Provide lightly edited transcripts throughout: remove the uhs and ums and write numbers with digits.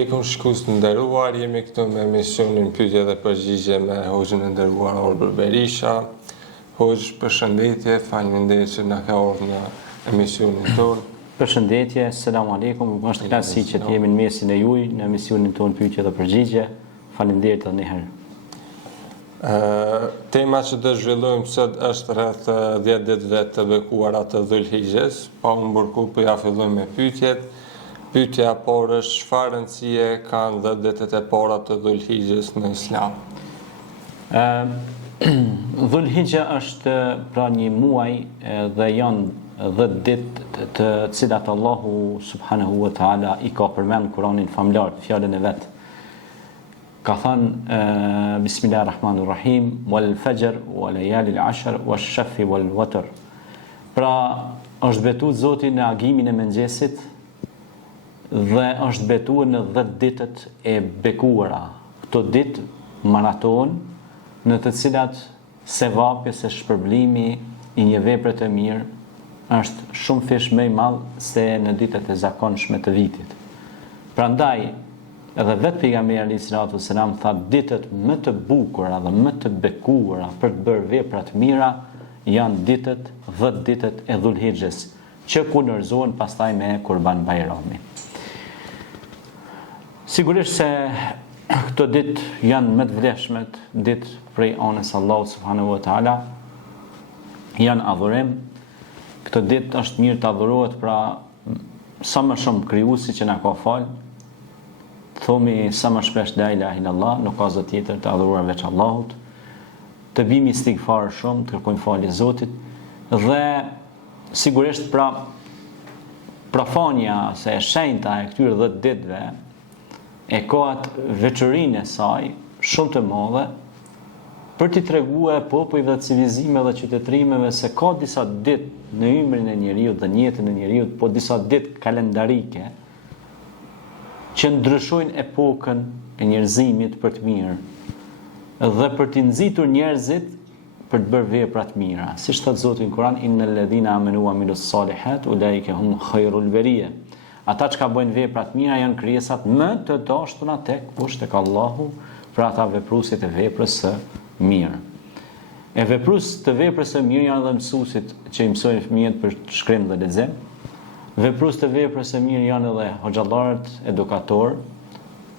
Shikues të nderuar, jemi këtu me emisionin Pyetje dhe Përgjigje me Hoxhën e nderuar Orbër Berisha. Hoxh, përshëndetje, faleminderit që na ka ardhur në emisionin tonë. Përshëndetje, selam aleikum. Është kënaqësi që të jemi në mesin e juaj në emisionin tonë Pyetje dhe Përgjigje. Faleminderit edhe një herë. Tema që do zhvillojmë sot është rreth 10 ditëve të bekuara të Dhulhijhes. Pa u mburku, po ja fillojmë me pyetjet. Pyetja por është çfarë rëndësie kanë 10 ditët e para të Dhulhijhes në Islam? Dhulhijja është pra një muaj dhe janë 10 ditë të cilat Allahu subhanahu wa taala i ka përmend Kur'anin famlar, fjalën e vet. Ka thënë Bismillahirrahmanirrahim wal fajr wa layalil ashr wash shafi wal watr. Pra është betuar Zoti në agimin e mëngjesit dhe është betuar në 10 ditët e bekuara. Këto ditë maraton në të cilat sevapi se shpërblimi i një vepre të mirë është shumë fish më i madh se në ditët e zakonshme të vitit. Prandaj edhe vetë pejgamberi alayhis salam tha ditët më të bukura dhe më të bekuara për të bërë vepra të mira janë 10 ditët e Dhulhijhes, që kundërzohen pastaj me Kurban Bajramin. Sigurisht se këto ditë janë më të vlefshmet, ditë prej anës Allahut subhanahu wa taala, janë adhurim. Këto ditë është mirë të adhurohet pra sa më shumë krijuesi që na ka fal. Thomi sa më shpesh la ilaha illallah, nuk ka zot tjetër të adhuruar veç Allahut. Të bimi istighfar shumë, të kërkojmë falje Zotit dhe sigurisht pra fania se e shenjta e këtyre 10 ditëve e ka atë veçorinë e saj shumë të madhe për t'i treguar popujve dhe civilizimeve dhe qytetërimeve se ka disa ditë në ymrin e njeriut dhe në jetën e njeriut, po disa ditë kalendarike që ndryshojnë epokën e njerëzimit për të mirë dhe për t'i nxitur njerëzit për të bërë vepra të mira. Siç thot Zoti në Kur'an, innal ladhina amanu wa amilus salihat ulaika hum khairul bariyah. Ata që ka bëjnë vepra të mira janë krijesat më të dashura tek Allahu, për ata vepruesit e veprës së mirë. E vepruesit të veprës së mirë janë edhe mësuesit që i mësojnë fëmijët për shkrim dhe lexim. Vepruesit të veprës së mirë janë edhe hoxhallarët, edukatorë,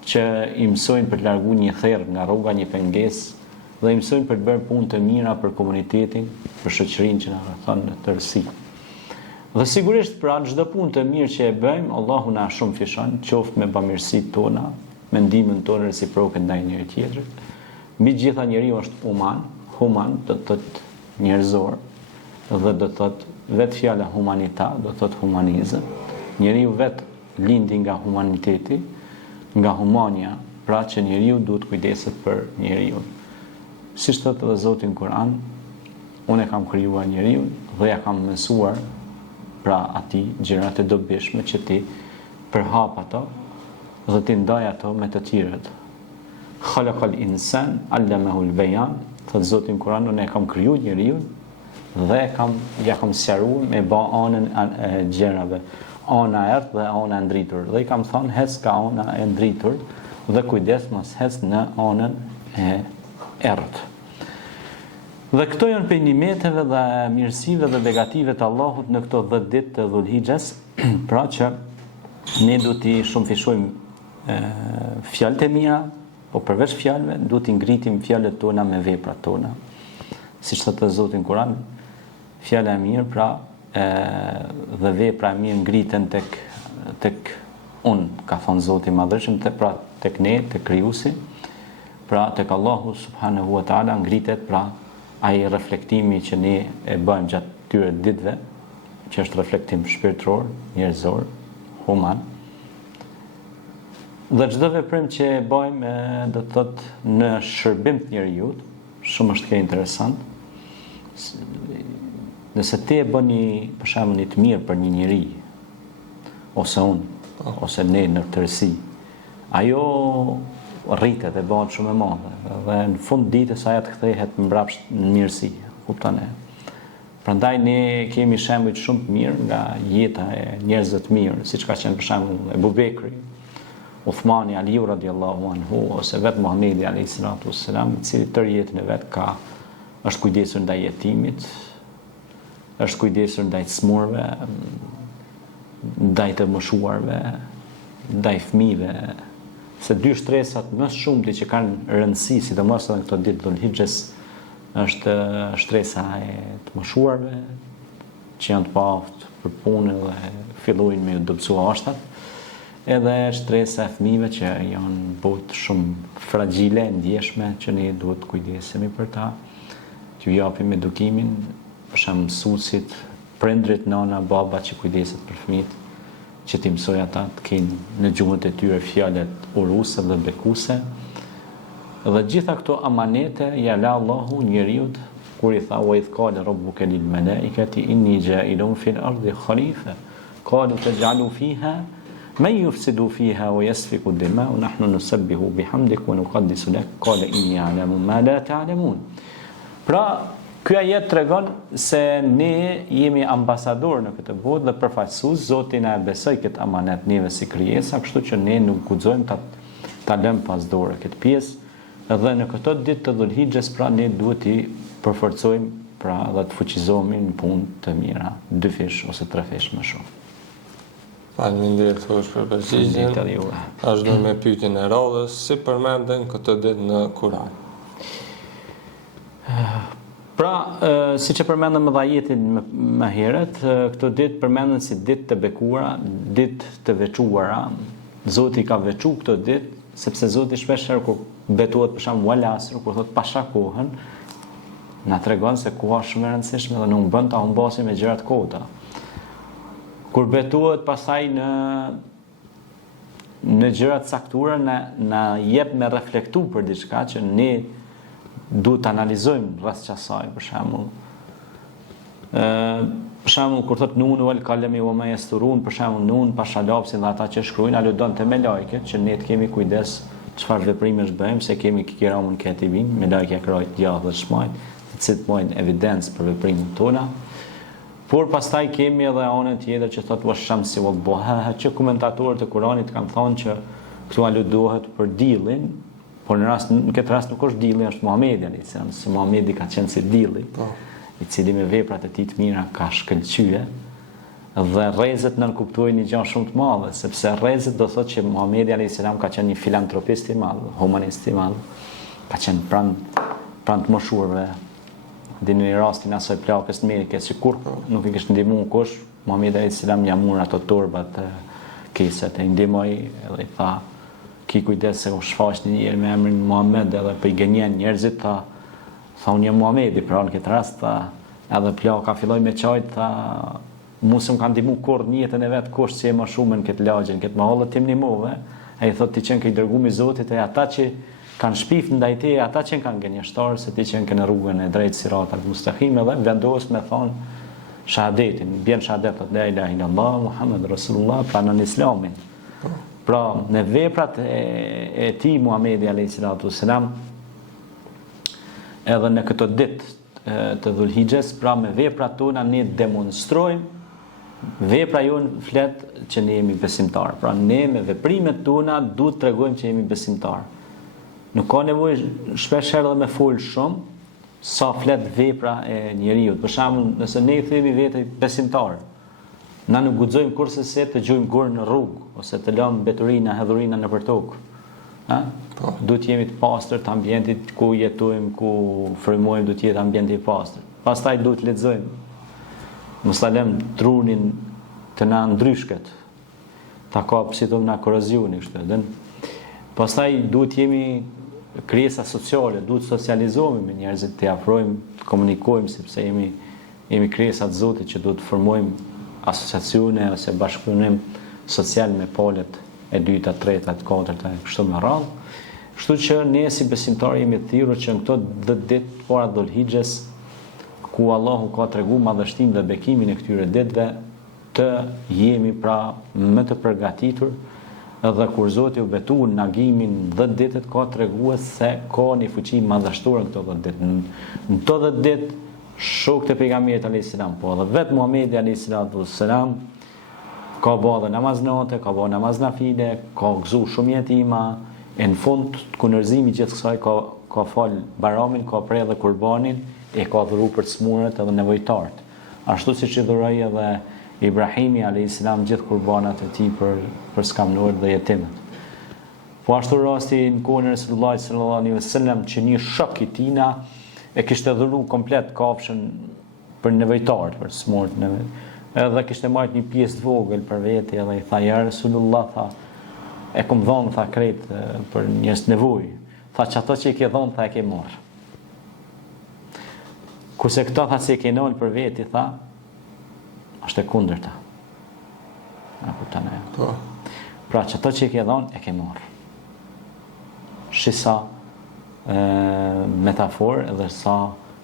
që i mësojnë për të larguar një therr nga rruga, një pengesë, dhe i mësojnë për të bërë punë të mira për komunitetin, për shoqërinë që na rrethon në tërësi. Dhe sigurisht pra çdo punë të mirë që e bëjmë, Allahu na shumë fishon, qoftë me bamirësitë tona, me ndihmën tonë reciproke ndaj njëri tjetrit. Mbi gjitha njeriu është human, do të thotë njerëzor, dhe do të thotë vetë fjala humanita, do të thotë humanizëm. Njeriu vetë lindi nga humaniteti, nga humania, pra që njeriu duhet kujdeset për njeriu. Siç thotë edhe Zoti në Kur'an, unë e kam krijuar njeriu dhe ja kam mësuar pra ati gjërat e dobishme që ti përhap ato dhe ti ndaj ato me të tjerët. Khalaqal insan allamahul bayan, thot Zoti në Kur'an, unë e kam krijuar njeriu dhe ja kam sqaruar me ba anën e gjërave, ana e errët dhe ana e ndritur. Dhe i kam thënë hes ka ana e ndritur dhe kujdes mos hes në anën e errët. Dhe këto janë për nimeteve dhe mirësive dhe begative të Allahut në këto 10 ditë të Dhulhijhes, pra që ne du t'i shumë fishojmë fjalët e mira, po përveç fjalëve, du t'i ngritim fjalët tona me veprat tona. Siç thotë Zoti në Kur'an, fjala e mirë, pra dhe vepra e mirë ngriten tek unë, ka thënë Zoti i Madhëshëm, pra tek ne, tek krijuesi, pra tek Allahu subhanahu wa taala ngritet pra ai reflektimi që ne e bëjmë gjatë këtyre ditëve, që është reflektim shpirtëror, njerëzor, human. Dhe çdo veprim që e bëjmë do të thotë në shërbim të njerëzit, shumë është kjo interesant. Nëse ti e bën për shembull një të mirë për një njeri, ose unë, ose ne në tërësi, ajo rritet e bëhet shumë e madhe dhe në fund ditës ajo të kthehet mbrapsht në mirësi, kupton e. Prandaj ne kemi shembuj shumë të mirë nga jeta e njerëzve të mirë, siç ka qenë për shembull Ebu Bekri, Uthmani Aliu radiallahu anhu, ose vetë Muhamedi alayhi salatu wassalam, i cili tërë jetën e vet është kujdesur ndaj jetimit, është kujdesur ndaj të smurve, ndaj të moshuarve, ndaj fëmijëve, se dy shtresat më shumti që kanë rëndësi, sidomos edhe në këto ditë Dhul-Hijhes, është shtresa e të moshuarve, që janë të paftë për punë dhe fillojnë me dobësu ashtat, edhe shtresa e fëmijëve që janë botë shumë fragjile, ndjeshme, që ne duhet të kujdesemi për ta, t'ju japim edukimin, për shembull mësuesit, prindrit, nana, baba që kujdeset për fëmijët, që t'i mësoj ata të kenë në gjuhën e tyre fjalët uruse dhe bekuse. Dhe gjitha këto amanete ja la Allahu njeriut kur i tha wa idh qala rabbuka lil malaikati inni ja'ilun fil ardi khalifa qalu taj'alu fiha man yufsidu fiha wa yasfiku ad-dima wa nahnu nusabbihu bihamdik wa nuqaddisu lak qala inni a'lamu ma la ta'lamun. Pra ky ajet tregon se ne jemi ambasador në këtë botë dhe përfaqësues, Zoti na e besoi këtë amanet neve si krijesa, kështu që ne nuk guxojmë ta lëmë pas dore këtë pjesë. Dhe në këto ditë të Dhul-Hijhes, pra ne duhet i përforcojmë pra dhe të fuqizohemi në punë të mira, 2 fish ose 3 fish më shumë. Faleminderit për përgjigjen. Vazhdoj me pyetjen e radhës, si përmenden këtë ditë në Kur'an? Pra, siç e përmendëm edhe ajetin më herët, këto ditë përmenden si ditë të bekuara, ditë të veçuara. Zoti ka veçuar këto ditë sepse Zoti shpeshherë kur betohet për shembull wal asr, kur thot pasha kohën, na tregon se koha është shumë e rëndësishme dhe nuk bën ta humbasim me gjëra të kota. Kur betohet pastaj në gjëra të caktuara na jep me reflektu për diçka që ne duhet të analizojmë rreth çasaj, për shembull. Për shembull kur thot nun wal kalami wa ma yasturun, për shembull nun pashalapsin dhe ata që shkruajnë aludon te me lajket që ne të kemi kujdes çfarë veprimesh bëjmë, se kemi kiramun katibin, me lajke krajt djathtë dhe shmajt, të cilët mojnë evidencë për veprimet tona. Por pastaj kemi edhe anën tjetër që thot washamsi wal duha, që komentatorët e Kuranit kanë thënë që këtu aludohet për diellin, por në këtë rast nuk është dielli, është Muhamedi alayhis salam, se Muhamedi ka qenë si dielli, i cili me veprat e tij të mira ka shkëlqyer. Dhe rrezet nënkuptojnë një gjë shumë të madhe, sepse rrezet do thotë që Muhamedi alayhis salam ka qenë një filantropist i madh, humanist i madh, ka qenë pranë të moshuarve. Dini në rastin asaj plakës të Mekës, që kur nuk i kishte ndihmuar kush, Muhamedi alayhis salam ja mur ato turbat keset e ndihmoi edhe i tha ki kujdes se u shfaqni një herë me emrin Muhammed edhe po i gënjen njerëzit, tha unë jam Muhamedi, pra në këtë rast edhe plaka filloi me çajt, tha mos më kanë ndihmuar kurrë në jetën e vet kush që e më shumë në këtë lagje, në këtë mahallë tim ndihmove. Ai thotë ti qenë ke dërguar i Zotit, e ata që kanë shpif ndaj teje, ata që kanë gënjeshtar, se ti qenë ke në rrugën e drejtë Sirat al-Mustaqim, edhe vendos me thon shahadetin, bjen shahadet la ilaha illallah Muhammed Rasulullah, pra në Islamin. Pra në veprat e tij Muhamedi alayhis salam, edhe në këto ditë të Dhul-Hijhes, pra me veprat tona ne demonstrojmë vepra jonë flet që ne jemi besimtar. Pra ne me veprimet tona duhet të tregojmë që jemi besimtar. Nuk ka nevojë shpesh herë me fol shumë sa flet vepra e njeriu. Për shembull, nëse ne i themi vetë besimtar, na nuk guxojmë kurse se të gjojmë gurë në rrugë ose të lëmë beturina, hedhurina nëpër tokë. Duhet jemi të pastër të ambientit ku jetojmë, ku frymojmë, duhet jetë ambienti i pastër. Pastaj duhet lexojmë. Mos ta lëmë trunin të na ndryshket. Ta kap si thonë na korozioni kështu. Pastaj duhet jemi krijesa sociale, duhet socializohemi me njerëzit, të afrojmë, të komunikojmë, sepse jemi krijesa të Zotit që duhet të formojmë asociacione ose bashkëpunim social me palët e dyta, treta, të katërta, kështu me radhë. Kështu që ne si besimtarë jemi të thirrur që në këto 10 ditë para Dhul-Hijhes, ku Allahu ka treguar madhështinë dhe bekimin e këtyre ditëve, të jemi pra më të përgatitur, edhe kur Zoti u betua nagimin 10 ditët, ka treguar se ka një fuqi madhështore këto 10 ditë. Në këto 10 ditë shokët e pejgamberit alayhis salam, po edhe vetë Muhamedi alayhis salam ka bo dhe namaz note, ka bo namaz nafile, ka gëzu shumë jetima, e në fund kunërzimi gjithë kësaj ka fal baramin, ka prej dhe kurbanin, e ka dhuru për të smurët edhe nevojtarët. Ashtu si që dhuroj edhe Ibrahimi a.s. gjithë kurbanat e ti për skamnuar dhe jetimet. Po ashtu rasti në kohën e Resulullahit sallallahu alaihi wasallam që një shok i tina e kishte dhuru komplet kafshën për nevojtarët, për smurët nevojtarët. Edhe kishte marrë një pjesë të vogël për vete edhe i tha ja Resulullah, tha e kom dhonë, tha krejt për njës nevojë. Tha që ato që i ke dhonë, tha e ke marrë. Kurse këta tha se i ke nalë për veti, tha është e kundërta. Pra që ato që i ke dhonë, e ke marrë. Shisa metaforë edhe sa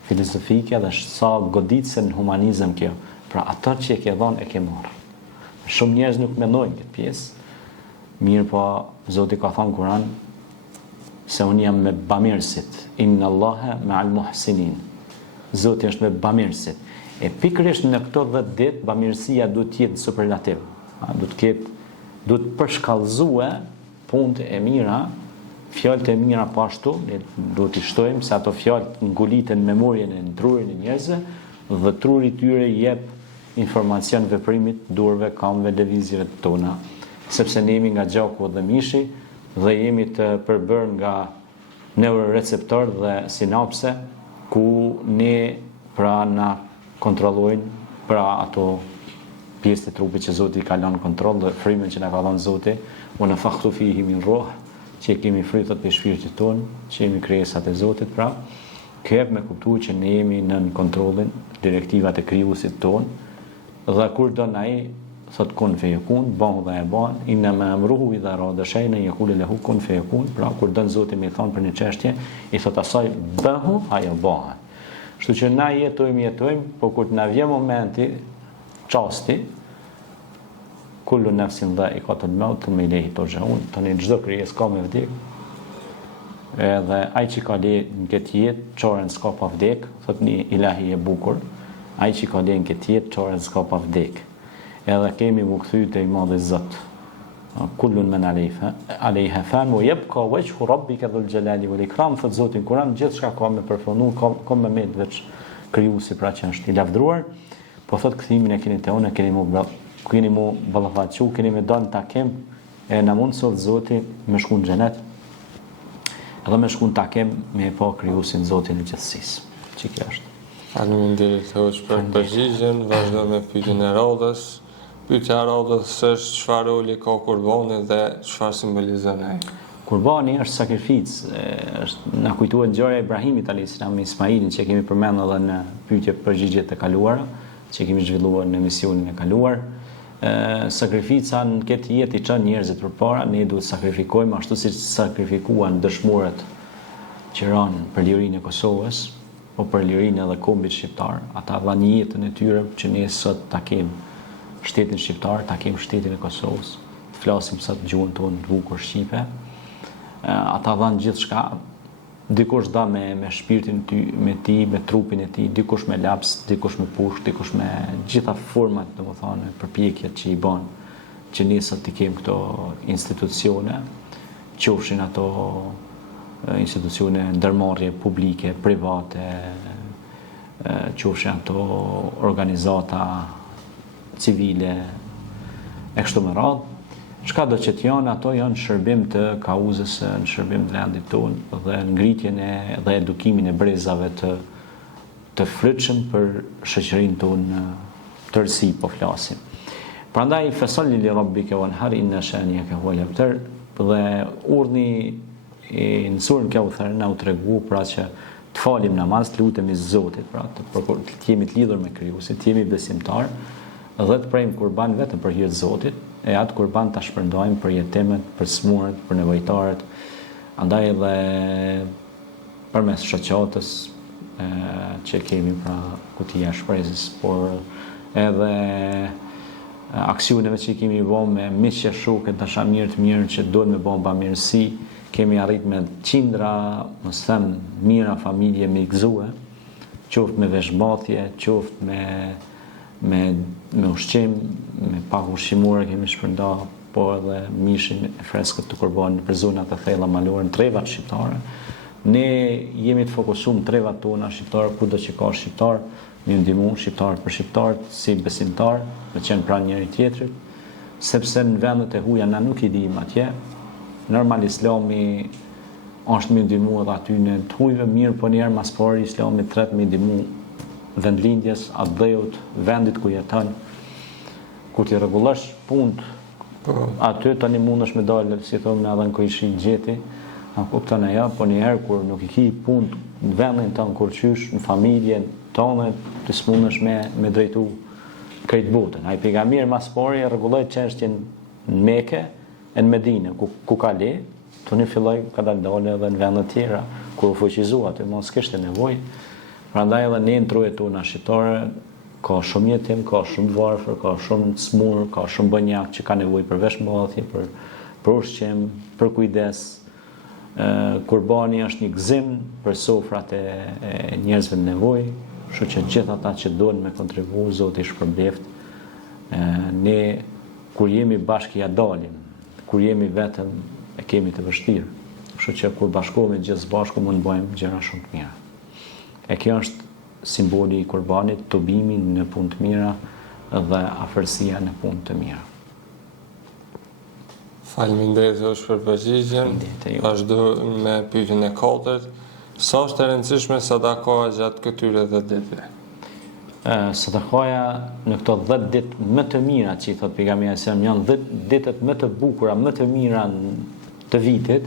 filozofike edhe sa goditse në humanizëm kjo. Pra ato që e ke dhonë e ke marrë. Shumë njerëz nuk mendojnë këtë pjesë. Mirë po Zoti ka thënë Kur'an se unë jam me bamirësit. Inna Allaha ma'al muhsinin. Zoti është me bamirësit. E pikërisht në këto 10 ditë bamirësia duhet të jetë superlativ. Duhet të përshkallëzue punët e mira, fjalët e mira po ashtu, ne duhet i shtojmë se ato fjalë nguliten në memorien e trurin e njerëzve dhe truri i tyre jep informacion veprimit, durve, kamve, lëvizjeve tona, sepse ne jemi nga gjaku dhe mishi dhe jemi të përbërë nga neuroreceptor dhe sinapse, ku ne pra na kontrollojnë pra ato pjesë të trupit që Zoti ka lënë kontroll dhe frymën që na ka dhënë Zoti, u nafakhtu fihi min ruh, që kemi frytat e shpirtit ton, që jemi krijesat e Zotit, pra kep me kuptuar që ne jemi nën kontrollin direktivat e krijuesit ton. Dhe kur do ai thot kun feyekun, bëhu dhe e bën, inna ma amruhu idha arada shay'an yaqulu lahu kun feyekun, pra kur don Zoti më thon për një çështje, i thot asaj bëhu, ajo bëhet. Kështu që na jetojmë, por kur na vjen momenti, çasti, kullu nafsin dha'iqatul maut, thumma ilayhi turja'un, tani çdo krijesë ka me vdek. Edhe ai që ka le në këtë jetë, çorën s'ka pa vdek, thot një ilahi i bukur. Ai që ka le në këtë jetë, çorën s'ka pa vdek. Edhe kemi u kthy te i madhi Zot. Kullun men alayha fan wa yabqa wajhu rabbika dhul jalali wal ikram, thot Zoti në Kur'an, gjithçka ka me përfunu, ka me met veç krijuesi, pra që është i lavdruar. Po thot kthimin e keni te unë, keni mu ballafaqu, keni me don takim, e na mund sot Zoti me shku në xhenet. Edhe me shku në takim me pa krijuesin Zotin e gjithësisë. Çi kjo është? Faleminderit hoç për përgjigjen, vazhdo me pyetjen e radhës. Pyetja e radhës është çfarë roli ka kurbani dhe çfarë simbolizon ai? Kurbani është sakrificë, na kujtohet ngjarja e Ibrahimit alayhis salam me Ismailin që kemi përmendur edhe në pyetje përgjigjet e kaluara, që kemi zhvilluar në emisionin e kaluar. Sakrifica në këtë jetë i çon njerëzit përpara, ne duhet sakrifikojmë ashtu siç sakrifikuan dëshmorët që ranë për lirinë e Kosovës, o për lirinë edhe kombit shqiptar. Ata dhanë jetën e tyre që ne sot ta kemi shtetin shqiptar, ta kemi shtetin e Kosovës, të flasim sot gjuhën tonë të bukur shqipe. Ata dhanë gjithçka, dikush dha me shpirtin me ti, me trupin e ti, dikush me laps, dikush me push, dikush me gjitha format, domethënë, përpjekjet që i bën, që ne sot i kemi këto institucione, qofshin ato institucione ndërmarrje publike, private, qofshin ato organizata civile, e kështu me radhë. Çka do që t'janë, ato janë shërbim të kauzës, në shërbim të vendit tonë dhe ngritjen dhe edukimin e brezave të frytshëm për shoqërinë tonë tërësi po flasim. Prandaj fasalli li rabbika wanhar inna shaniyaka huwal abtar, dhe urdhni në surën Kauthar na u tregu pra që të falim namaz, të lutemi Zotit, pra të jemi të lidhur me krijuesin, të jemi besimtar dhe të prejmë kurban vetëm për hir të Zotit. E atë kurban ta shpërndajmë për jetimet, për smurët, për nevojtarët, andaj edhe përmes shoqatës që kemi pra kutia shpresës, por edhe aksioneve që kemi bërë me miqë shokë, dasha mirë të mirë që duhet me bërë bamirësi, kemi arrit me qindra, mos them mira familje me gëzue, qoftë me veshmbathje, qoftë me me ushqim, me pak ushqimore kemi shpërnda, po edhe mishin e freskët të kurbanit për zonat e thella malore në trevat shqiptare. Ne jemi të fokusuar në trevat tona shqiptare, kudo që ka shqiptar, mi ndihmu shqiptarët për shqiptarët si besimtar, me qenë pranë njëri tjetrit, sepse në vendet e huaja na nuk I dim atje. Normal Islami është mi ndihmu edhe aty në të hujve mirë, po njerë mas pari Islami tret mi ndihmu vendlindjes, atë dheut, vendit ku jeton, kur ti rregullosh punët, aty tani mundesh me dalë, si thonë edhe në kojshin gjeti, a kupton ajo, po njerë kur nuk I ki punët në vendin tonë kur qysh, në familjen tonë, të smundesh me drejtu krejt botën. Ai pejgamberi mas pari rregulloi çështjen në Mekë e në Medinë, ku ka le, tani filloi ka dalë edhe në vende të tjera, kur u fuqizua aty mos kishte nevojë. Prandaj edhe ne në trujet tona shqiptare ka shumë jetim, ka shumë varfër, ka shumë smur, ka shumë banjak që ka nevojë për veshmbathje, për ushqim, për kujdes. Kurbani është një gëzim për sofrat e njerëzve në nevojë, kështu që gjithë ata që duan me kontribu, Zoti I shpërbleft. Ne kur jemi bashkë ja dalim, kur jemi vetëm e kemi të vështirë. Kështu që kur bashkohemi gjithë bashku mund të bëjmë gjëra shumë të mira. E kjo është simboli I kurbanit, tubimi në punë të mira dhe afërsia në punë të mira. Faleminderit për përgjigjen. Vazhdo me pyetjen e katërt. Sa është e rëndësishme sadakoja gjatë këtyre 10 ditëve? Sadakoja në këto 10 ditë më të mira që I thot pejgamberi se janë 10 ditët më të bukura, më të mira të vitit,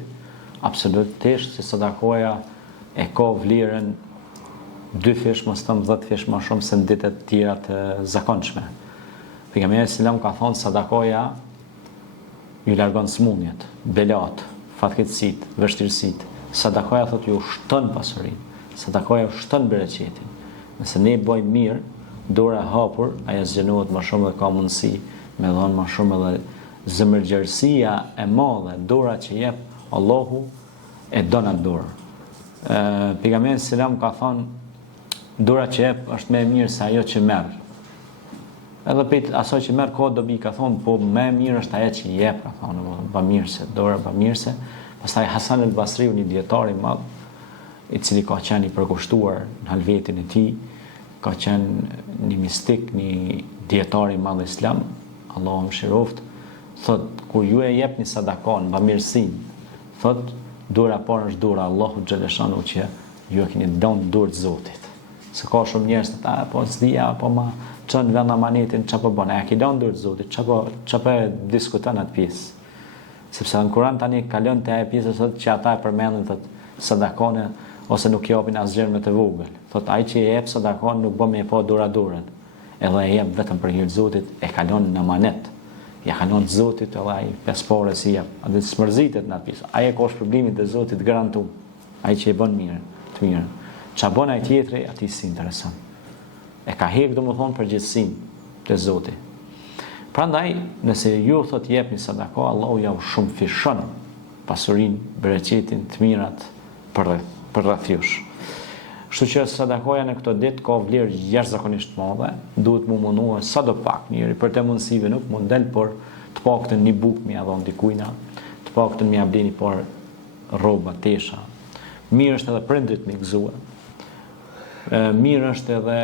absolutisht se sadakoja e ka vlerën 2 fish mos tëm 10 fish më shumë se në ditët tjera të zakonshme. Pejgamberi selam ka thonë sadakoja ju largon smundjet, belat, fatkeqësitë, vështirësitë. Sadakoja thot ju shton pasurinë. Sadakoja shton bereqetin. Nëse ne bëjmë mirë, dora e hapur, ajo zgjenohet më shumë dhe ka mundësi me dhënë më shumë edhe zemërgjerësia e madhe, dora që jep Allahu e don atë dorë. Pejgamberi selam ka thonë dora që jep është më e mirë se ajo që merr. Edhe pejt asaj që merr ka dobi ka thonë, po më e mirë është ajo që jep, ka thonë, bamirëse, dora bamirëse. Pastaj Hasan el-Basriu, një dietar I madh, I cili ka qenë I përkushtuar në halvetin e tij, ka qenë një mistik, një dietar I madh Islam, Allahu mëshiroft, thot kur ju e jepni sadakon, bamirësinë, thot dora parë është dora Allahu xhaleshanu që ju e keni dhënë dorë të Zotit. Se ka shumë njerëz që po s'dia, po ma çon vend amanetin, çapo bën, a ke dhënë dorë të Zotit, çapo diskuton atë pjesë. Sepse në Kur'an tani kalon te ajo pjesë thotë që ata e përmendin thotë sadakone ose nuk japin asgjë me të vogël. Thotë ai që e jep sadakon nuk bën me pa dorën. Edhe e jep vetëm për hir të Zotit, e kalon në amanet. Ja kalon Zotit edhe ai pesë si jep. A dhe smërzitet në atë pjesë. Ai e ka shpërblimin të Zotit garantuar. Ai që e bën mirë, të mirë. Ç'a bën ai tjetri, atij si intereson. E ka hek domethënë përgjegjësinë te Zoti. Prandaj, nëse ju thot jepni sadaka, Allahu ja u shumë fishon pasurinë, bereqetin, të mirat për rreth jush. Kështu që sadakoja në këto ditë ka vlerë jashtëzakonisht madhe, duhet mu munduar sadopak njëri për të mundësive nuk mund del, por të paktën një bukë mi ia dhon dikujt, të paktën mi ia bleni por rroba, tesha. Mirë është edhe prindrit mi gëzuar. Mirë është edhe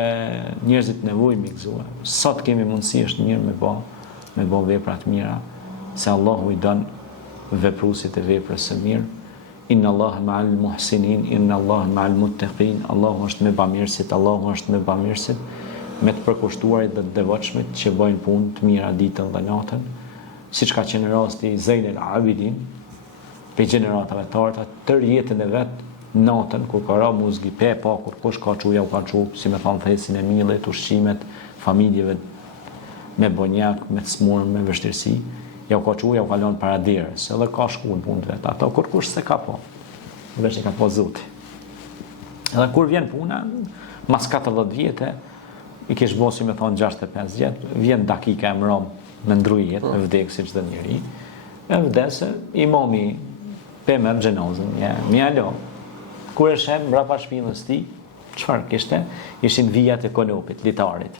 njerëzit nevojë mi gëzuar. Sa të kemi mundësi është mirë me bë vepra të mira, se Allahu I don vepruesit e veprës së mirë. Inna Allaha ma'al muhsinin, inna Allaha ma'al muttaqin. Allahu është me bamirësit, Allahu është me bamirësit, me të përkushtuarit dhe të devotshmit që bëjnë punë të mira ditën dhe natën, siç ka qenë rasti I Zeynel Abidin, për gjeneratave të arta, tërë jetën e vet natën kur ka ra muzgi pe pa kur kush ka çuja u ka çu, si me thon thesin e millit, ushqimet, familjeve me bonjak, me smur, me vështirësi, ja u ka çuja u ka lënë para derës, edhe ka shku në punë vet. Ato kur kush se ka po. Veç e ka po Zoti. Edhe kur vjen puna, mas 40 vjetë, I kesh bosi me thon 65 vjet, vjen dakika e mrom me ndrujet, me vdek si çdo njeri. E vdesë, imami pe merr xhenozën, mi alo. Kur e shem mbrapa shpinës ti, çfarë kishte? Ishin vijat e konopit, litarit.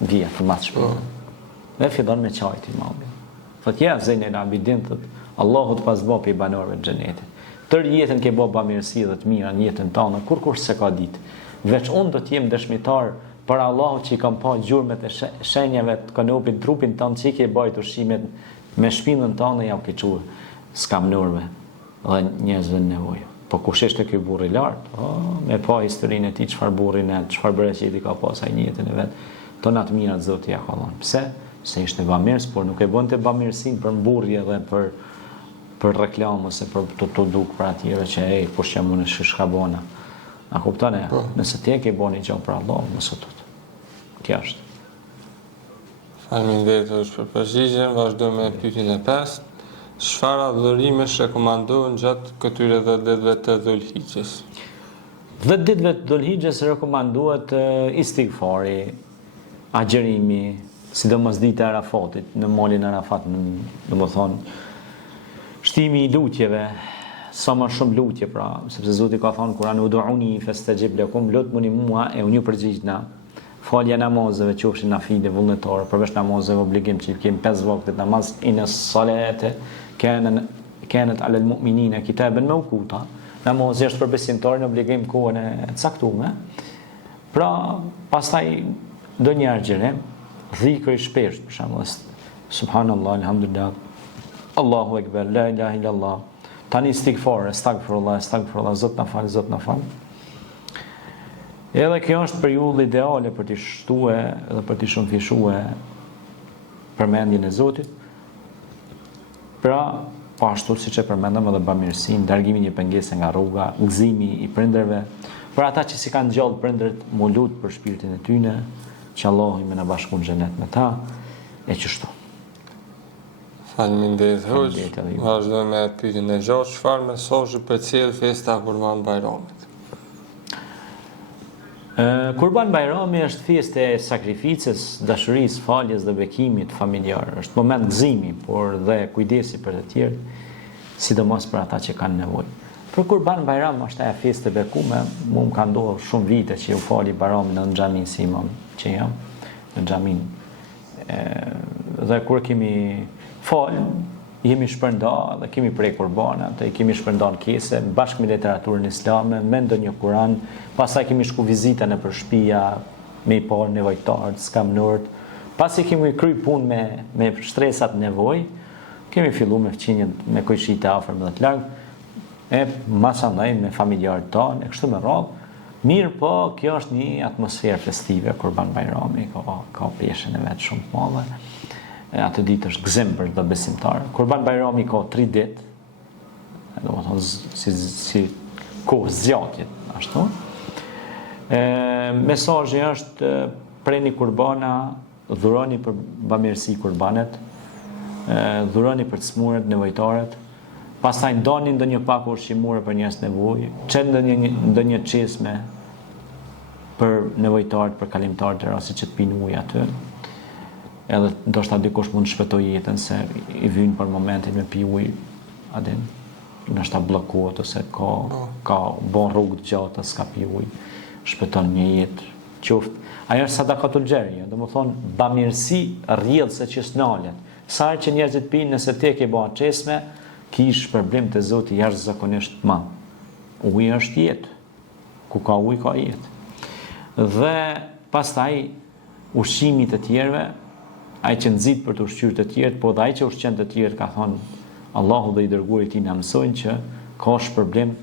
vija të matë shpirtin. Dhe fillon me qajt imami. Thot, ja, Zejnë el Abidin, thot, Allahu të pasbo për i banorëve të xhenetit. Tër jetën ke bo bamirësi dhe të mira në jetën tonë, kur se ka ditë. Veç unë do t'jem dëshmitar për Allahu që i kam pa gjurmet e shenjave të kanopit trupin tonë që i ke bajt ushimet me shpinën tonë ja u ke quë skamnurve dhe njerëzve në nevojë. Po kush është ky burri i lartë? Me pa historinë e tij, çfarë burri në, çfarë bereqeti ka pasaj në jetën e vet. Tonat mira Zoti ja ka dhënë. Pse? Se ishte bamirës, por nuk e bënte bamirësinë për mburrje dhe për reklam ose për të duk për atyre që kush jam unë shkabona. A kupton e? Nëse ti e ke bëni gjë për Allah, mos u tut. Kjo është. Faleminderit për përgjigjen, vazhdoj me pyetjen e 5. Çfarë adhurimesh rekomandohen gjatë këtyre 10 ditëve të Dhulhijhes? 10 ditëve të Dhulhijhes rekomandohet istighfari, agjerimi, sidomos dita e Arafatit, në malin e Arafat, domethënë shtimi i lutjeve, sa më shumë lutje pra, sepse Zoti ka thënë Kur'an ud'uni fastajib lakum, lutuni mua e unë ju përgjigjna. Falja namazeve, qofshin nafile vullnetare, përveç namazeve obligim që kemi 5 vakte namaz, inas salate kanat ala almu'minina kitaban mawquta. Namazi është për besimtarin obligim kohën e caktuar. Pra, pastaj ndonjë argjërim, dhikri i shpesh, për shembull, subhanallah, alhamdulillah, Allahu akbar, la ilaha illallah. Tani istighfar, astaghfirullah, Zot na fal. Edhe kjo është periudhë ideale për të shtuar dhe për të shumëfishuar përmendjen e Zotit. Pra, po ashtu siç e përmendëm edhe bamirësinë, largimin një pengese nga rruga, gëzimi i prindërve, për ata që si kanë gjallë prindërit, mu lut për shpirtin e tyre, që Allahu më na bashkon në xhenet me ta, e kështu. Faleminderit hoq. Vazhdojmë me pyetjen e 6. Çfarë mesazhi përcjell festa Kurban Bayramit? Kurban Bayrami është festë e sakrificës, dashurisë, faljes dhe bekimit familjar. Është moment gëzimi, por dhe kujdesi për të tjerë, sidomos për ata që kanë nevojë. Për Kurban Bayram është ajo festë e bekuar, më ka ndodhur shumë vite që u fali Bayramin në xhamin si imam që jam, në xhamin. Dhe kur kemi fal, jemi shpërndarë dhe kemi prej kurbanat, dhe kemi shpërndarë kese, bashkë me literaturën islame, me ndonjë Kur'an, pastaj kemi shku vizita në për shtëpia, me i parë nevojtarët, skamnurët, pasi kemi kry punë me shtresat nevoj, kemi fillu me fqinjën, me kojshite afër dhe të largë, e masandaj me familjarët tonë, e kështu me radhë. Mirë po, kjo është një atmosferë festive, Kurban Bayrami, ka pjesën e vetë shumë të madhe. Atë ditë është gëzim për çdo besimtar. Kurban Bayrami ka 3 ditë. Domethënë si kohë zgjatje ashtu. Mesazhi është preni kurbana, dhuroni për bamirësi kurbanet, dhuroni për të smurët, nevojtarët. Pastaj ndoni ndonjë pak ushqimore për njerëz nevojë, çel ndonjë çesme për nevojtarët, për kalimtarët e rasti që të pinë ujë aty. Edhe ndoshta dikush mund të shpëtojë jetën se i vjen për momentin me pi ujë, atë ndoshta bllokohet ose ka bon rrugë të gjata, s'ka pi ujë, shpëton një jetë qoftë. Ajo është sadakatul xheria, domethënë bamirësi rrjedhse që s'nalet. Sa herë që njerëzit pinë, nëse ti ke bën çesme, kish problem te Zoti jashtëzakonisht të madh. Uji është jetë. Ku ka ujë ka jetë. Dhe pastaj ushqimit të tjerëve, ai që nxit për të ushqyer të tjerët, po dhe ai që ushqen të tjerët ka thonë Allahu dhe i dërguari i tij na mësojnë që ka shpërblim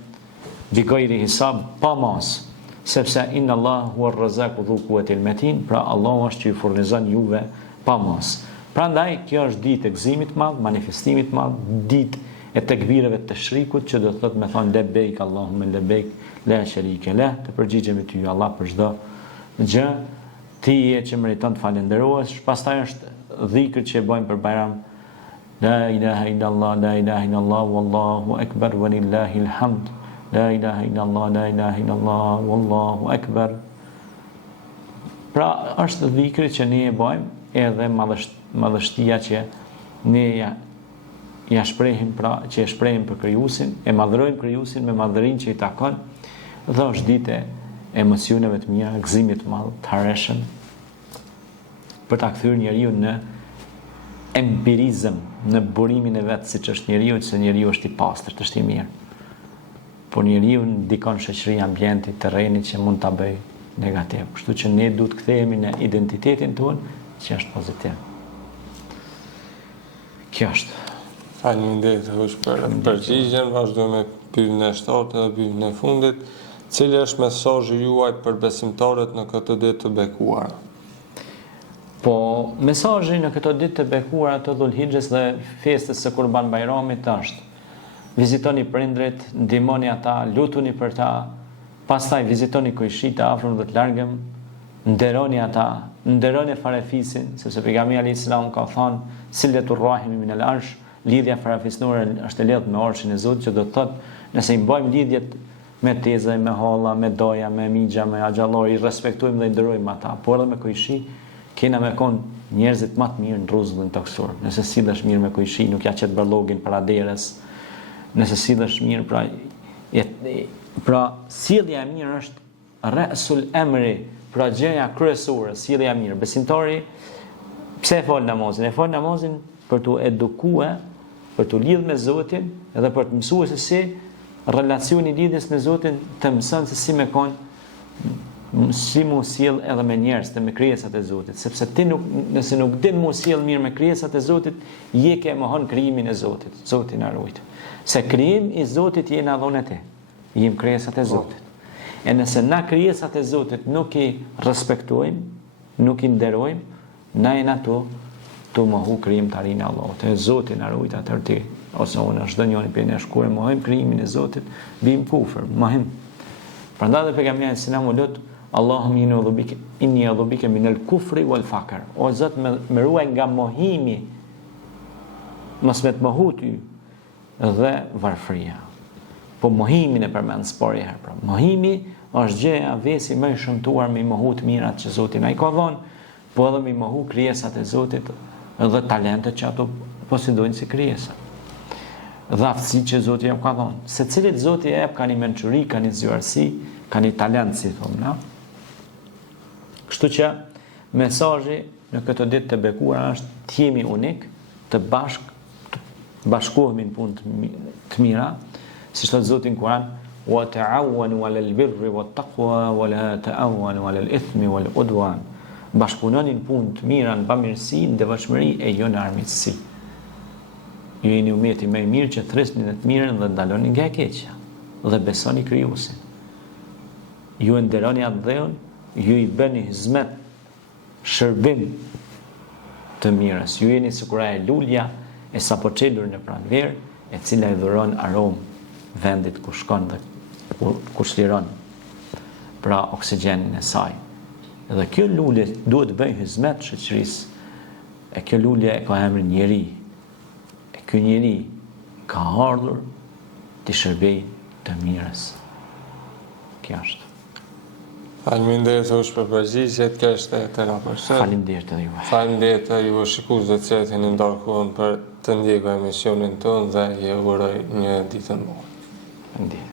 bi ghairi hisab, pa mas, sepse inna Allahu huwa ar-razzaqu dhu quwwatil matin, pra Allahu është që ju furnizon juve pa mas. Prandaj kjo është ditë e gëzimit të madh, manifestimit të madh, ditë e tekbireve të shrikut, që do të thotë me thonë lebejk Allahumma lebejk, la sharika leh, të përgjigjemi ty Allah për çdo gjë. Ti je që meriton të falenderohesh. Pastaj është dhikri që e bëjmë për Bayram. La ilaha illallah, la ilaha illallah, wallahu akbar, walillahil hamd. La ilaha illallah, la ilaha illallah, wallahu akbar. Pra është dhikri që ne e bëjmë, edhe madhështia që ne ja shprehim, pra që e shprehim për Krijuesin, e madhrojmë Krijuesin me madhërinë që i takon, dhe është ditë emocioneve të mira, gëzimit të madh, të harreshëm. për ta kthyer njeriu në empirizëm, në burimin e vet siç është njeriu, se njeriu është i pastërt, është i mirë. Por njeriu ndikon shoqëria, ambienti, terreni që mund ta bëj negativ. Kështu që ne duhet të kthehemi në identitetin tonë që është pozitiv. Kjo është. Faleminderit hoq për përgjigjen, vazhdoj me pyetjen e shtatë dhe pyetjen e fundit. Cili është mesazhi juaj për besimtarët në këtë ditë të bekuara? Po, mesazhi në këto ditë të bekuara të Dhulhixhes dhe festës së Kurban Bayramit është: vizitoni prindrit, ndihmoni ata, lutuni për ta, pastaj vizitoni kujshit të afërm dhe të largëm, nderoni ata, nderoni farefisin, sepse pejgamberi alayhis salam ka thënë: "Siletur rahimi min al-arsh", lidhja farefisnore është e lidhur me arshin e Zotit, që do të thotë, nëse i mbajmë lidhjet me teze, me halla, me doja, me migja, me axhallori, respektojmë dhe nderojmë ata, por edhe me kujshi, kena me kon njerëzit më të mirë në rruzullin toksor. Nëse sillesh mirë me kujshi, nuk ja qet barllogin para derës. Nëse sillesh mirë, pra sjellja e mirë është ra'sul amri, pra gjëja kryesore, sjellja e mirë. Besimtari pse e fal namazin? E fal namazin për t'u edukuar, për t'u lidhur me Zotin, edhe për të mësuar se si relacioni i lidhjes me Zotin të mëson se si me kon, si mu sjell edhe me njerëz dhe me krijesat e Zotit, sepse ti nëse nuk din mu sjell mirë me krijesat e Zotit, je ke mohon krijimin e Zotit. Zoti na ruaj. Se krijim i Zotit jena dhënë ti. Jim krijesat e Zotit. E nëse na krijesat e Zotit nuk i respektojmë, nuk i nderojmë, na jena tu mohu krijimtarin e Allahut. E Zoti na ruaj atë ti, ose unë çdo njëri për ne shkurë mohojmë krijimin e Zotit, bim kufër, mohim. Prandaj dhe pejgamberi selam u lut: Allahumma inni a'udhu bika min al-kufri wal faqr. O Zot, më ruaj nga mohimi, mos me të mohu ty, dhe varfëria. Po mohimin e përmend spori herë. Pra, mohimi është gjëja vesi më e shëmtuar me i mohu të mirat që Zoti na i ka dhënë, po edhe me i mohu krijesat e Zotit dhe talentet që ato posedojnë si krijesa. Dhe aftësi që Zoti jam ka dhënë. Secilit Zoti e jep ka një mençuri, ka një zgjuarsi, ka një talent, si thonë, na. Kështu që mesazhi në këtë ditë të bekuara është të jemi unik, të bashkohemi në punë të mira, si thot Zoti në Kur'an: "Wa ta'awanu 'alal birri wat taqwa wa la ta'awanu 'alal ithmi wal 'udwan." Bashkëpunoni në punë të mira, në bamirësi, në devotshmëri e jo në armiqësi. Ju jeni umeti më i mirë që thresni në të mirën dhe ndaloni nga e keqja, dhe besoni krijuesin. Ju nderoni atë dheun, ju i bëni hizmet, shërbim të mirës. Ju jeni sikur ajo lulja e sapoçelur në pranverë, e cila i dhuron aromë vendit ku shkon dhe ku shliron, pra oksigjenin e saj. Edhe kjo lulje duhet të bëjë hizmet shoqërisë. E kjo lulje e ka emrin njeri. E ky njeri ka ardhur të shërbejë të mirës. Kjo është. Faleminderit hoq për përgjigjet, kjo është e tëra për sot. Faleminderit edhe juve. Faleminderit ju shikuesve që jeni ndarkuar për të ndjekur emisionin tonë dhe ju uroj një ditë të mbarë. Faleminderit.